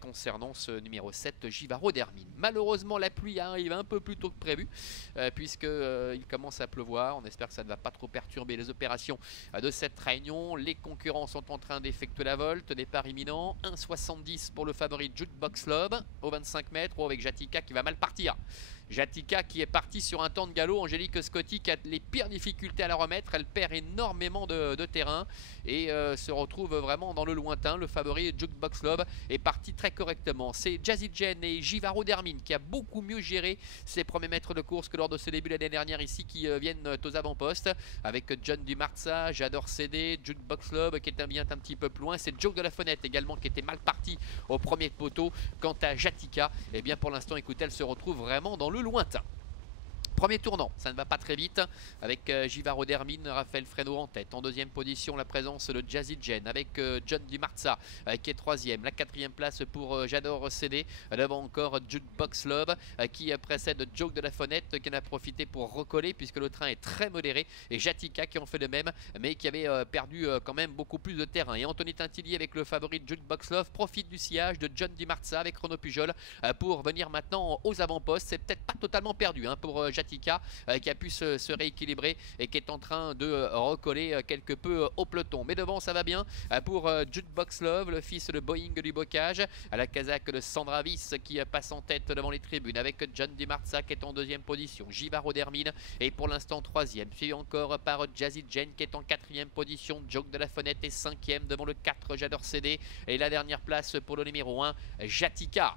concernant ce numéro 7, Givaro d'Hermine. Malheureusement, la pluie arrive un peu plus tôt que prévu, puisqu'il commence à pleuvoir. On espère que ça ne va pas trop perturber les opérations de cette réunion. Les concurrents sont en train d'effectuer la volte. Départ imminent. 1,70 pour le favori Jukebox Love au 25 mètres, avec Jatika qui va mal partir. Jatika qui est partie sur un temps de galop. Angélique Scotty qui a les pires difficultés à la remettre. Elle perd énormément de terrain et se retrouve vraiment dans le lointain. Le favori Jukebox Love est parti très correctement. C'est Jazzy Jen et Givaro d'Hermine qui a beaucoup mieux géré ses premiers mètres de course que lors de ses débuts l'année dernière ici, qui viennent aux avant-postes avec John Dumarza, J'adore céder, Jukebox Love qui est un petit peu plus loin. C'est Joke de la Fenêtre également qui était mal parti au premier poteau. Quant à Jatika, eh bien pour l'instant, écoutez, elle se retrouve vraiment dans le lointain. Premier tournant, ça ne va pas très vite avec Givaro d'Hermine, Raphaël Fresno en tête. En deuxième position, la présence de Jazzy Jen avec John Dumarza qui est troisième. La quatrième place pour J'adore céder. Devant encore Jukebox Love qui précède Joke de la Fenêtre qui en a profité pour recoller puisque le train est très modéré. Et Jatika qui en fait de même mais qui avait perdu quand même beaucoup plus de terrain. Et Anthony Tintillier avec le favori Jukebox Love profite du sillage de John Dumarza avec Renaud Pujol pour venir maintenant aux avant-postes. C'est peut-être pas totalement perdu pour Jatika qui a pu se rééquilibrer et qui est en train de recoller quelque peu au peloton. Mais devant ça va bien pour Jukebox Love, le fils de Boeing du bocage, à la casaque de Sandra Wyss qui passe en tête devant les tribunes avec John Dumarza qui est en deuxième position. Givaro d'Hermine est pour l'instant troisième, suivi encore par Jazzy Jen qui est en quatrième position. Joke de la Fenêtre est cinquième devant le 4 J'adore céder et la dernière place pour le numéro 1 Jatika.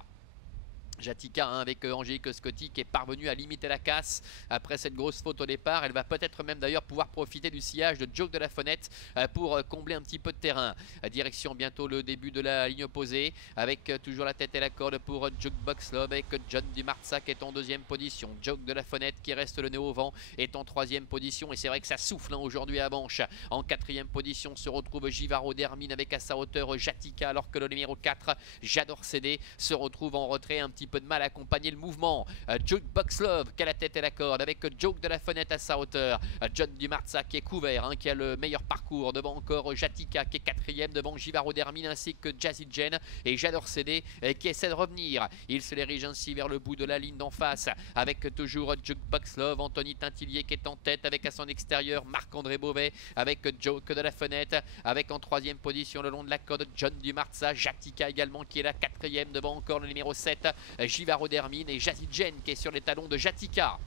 Jatika avec Angélique Scotty qui est parvenue à limiter la casse après cette grosse faute au départ. Elle va peut-être même d'ailleurs pouvoir profiter du sillage de Joke de la Fenêtre pour combler un petit peu de terrain. Direction bientôt le début de la ligne opposée avec toujours la tête et la corde pour Jukebox Love avec John Dumarza qui est en deuxième position. Joke de la Fenêtre qui reste le nez au vent est en troisième position et c'est vrai que ça souffle aujourd'hui à Banche. En quatrième position se retrouve Givaro d'Hermine avec à sa hauteur Jatika alors que le numéro 4 J'adore céder se retrouve en retrait un petit peu de mal à accompagner le mouvement. Jukebox Love qui a la tête et la corde avec Joke de la Fenêtre à sa hauteur. John Dumarza qui est couvert, qui a le meilleur parcours. Devant encore Jatika qui est quatrième, devant Givaro d'Hermine ainsi que Jazzy Jen et J'adore céder qui essaie de revenir. Il se dirige ainsi vers le bout de la ligne d'en face avec toujours Jukebox Love. Anthony Tintillier qui est en tête avec à son extérieur Marc-André Beauvais avec Joke de la Fenêtre avec en troisième position le long de la corde John Dumarza. Jatika également qui est la quatrième devant encore le numéro 7 Givaro d'Hermine et Jazzy Jen qui est sur les talons de Jatika.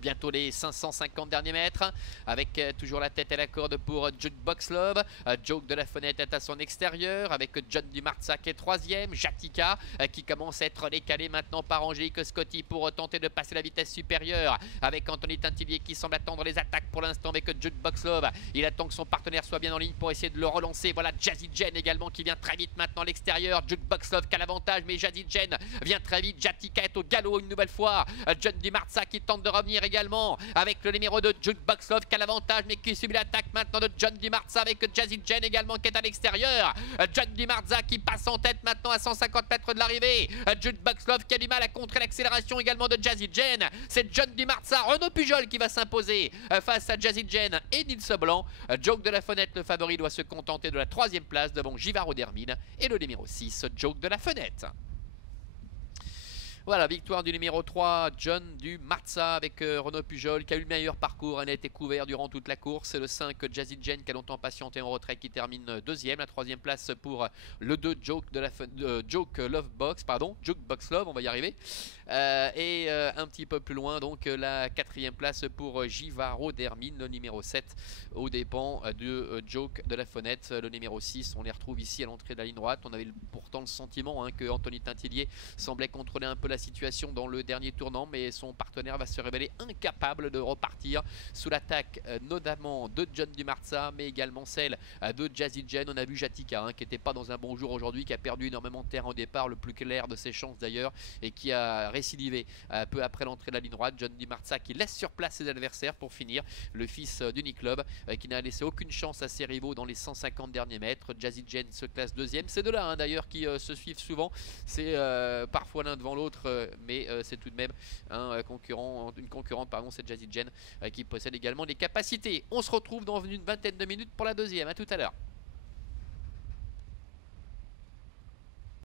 Bientôt les 550 derniers mètres avec toujours la tête et la corde pour Jukebox Love. Joke de la Fenêtre est à son extérieur avec John Dumarza qui est troisième. Jatika qui commence à être décalé maintenant par Angélique Scotty pour tenter de passer la vitesse supérieure avec Anthony Tintillier qui semble attendre les attaques pour l'instant avec Jukebox Love. Il attend que son partenaire soit bien en ligne pour essayer de le relancer. Voilà Jazzy Jen également qui vient très vite maintenant à l'extérieur. Jukebox Love qui a l'avantage mais Jazzy Jen vient très vite. Jatika est au galop une nouvelle fois. John Dumarza qui tente de revenir également avec le numéro 2 Jukebox Love qui a l'avantage mais qui subit l'attaque maintenant de John Dumarza avec Jazzy Jen également qui est à l'extérieur. John Dumarza qui passe en tête maintenant à 150 mètres de l'arrivée. Jukebox Love qui a du mal à contrer l'accélération également de Jazzy Jen. C'est John Dumarza, Renaud Pujol qui va s'imposer face à Jazzy Jen et Nils Blanc. Joke de la Fenêtre, le favori, doit se contenter de la troisième place devant Givaro d'Hermine et le numéro 6 Joke de la Fenêtre. Voilà, victoire du numéro 3, John Dumarza avec Renaud Pujol qui a eu le meilleur parcours. Elle a été couvert durant toute la course. Le 5, Jazzy Jen qui a longtemps patienté en retrait qui termine deuxième. La troisième place pour le 2, Joke Love Box, pardon, Jukebox Love, on va y arriver. Et un petit peu plus loin, donc la quatrième place pour Givaro d'Hermine, le numéro 7, aux dépens de Joke de la Fenêtre. Le numéro 6, on les retrouve ici à l'entrée de la ligne droite. On avait pourtant le sentiment que Anthony Tintillier semblait contrôler un peu la situation dans le dernier tournant, mais son partenaire va se révéler incapable de repartir sous l'attaque notamment de John Dumarza mais également celle de Jazzy Jen. On a vu Jatika qui n'était pas dans un bon jour aujourd'hui, qui a perdu énormément de terrain au départ, le plus clair de ses chances d'ailleurs, et qui a récidivé peu après l'entrée de la ligne droite. John Dumarza qui laisse sur place ses adversaires pour finir, le fils d'Unic Club qui n'a laissé aucune chance à ses rivaux dans les 150 derniers mètres. Jazzy Jen se classe deuxième. C'est de là d'ailleurs qui se suivent souvent, c'est parfois l'un devant l'autre, mais c'est tout de même un concurrent, une concurrente, pardon, c'est Jazzy Jen qui possède également des capacités. On se retrouve dans une vingtaine de minutes pour la deuxième. À tout à l'heure.